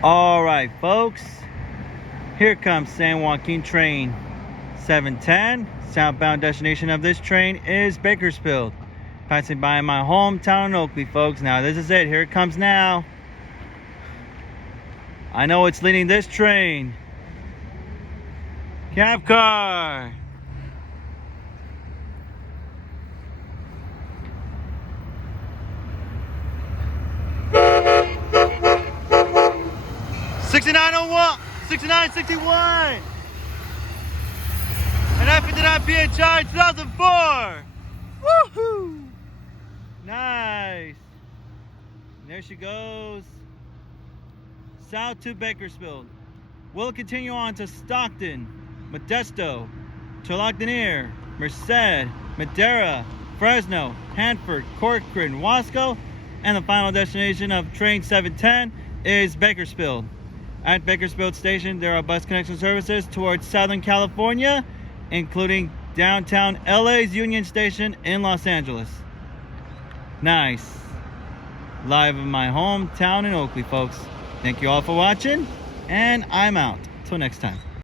All right, folks. Here comes San Joaquin train 710. Southbound destination of this train is Bakersfield. Passing by my hometown in Oakley, folks. Now, this is it. Here it comes now. I know it's leading this train. Cabcar. $69.01, $69.61, and I 59 PHI 2004. Woohoo! Nice. And there she goes. South to Bakersfield. We'll continue on to Stockton, Modesto, Charlottesville, Merced, Madera, Fresno, Hanford, Corcoran, Wasco, and the final destination of train 710 is Bakersfield. At Bakersfield Station, there are bus connection services towards Southern California, including downtown LA's Union Station in Los Angeles. Nice. Live in my hometown in Oakley, folks. Thank you all for watching, and I'm out. Till next time.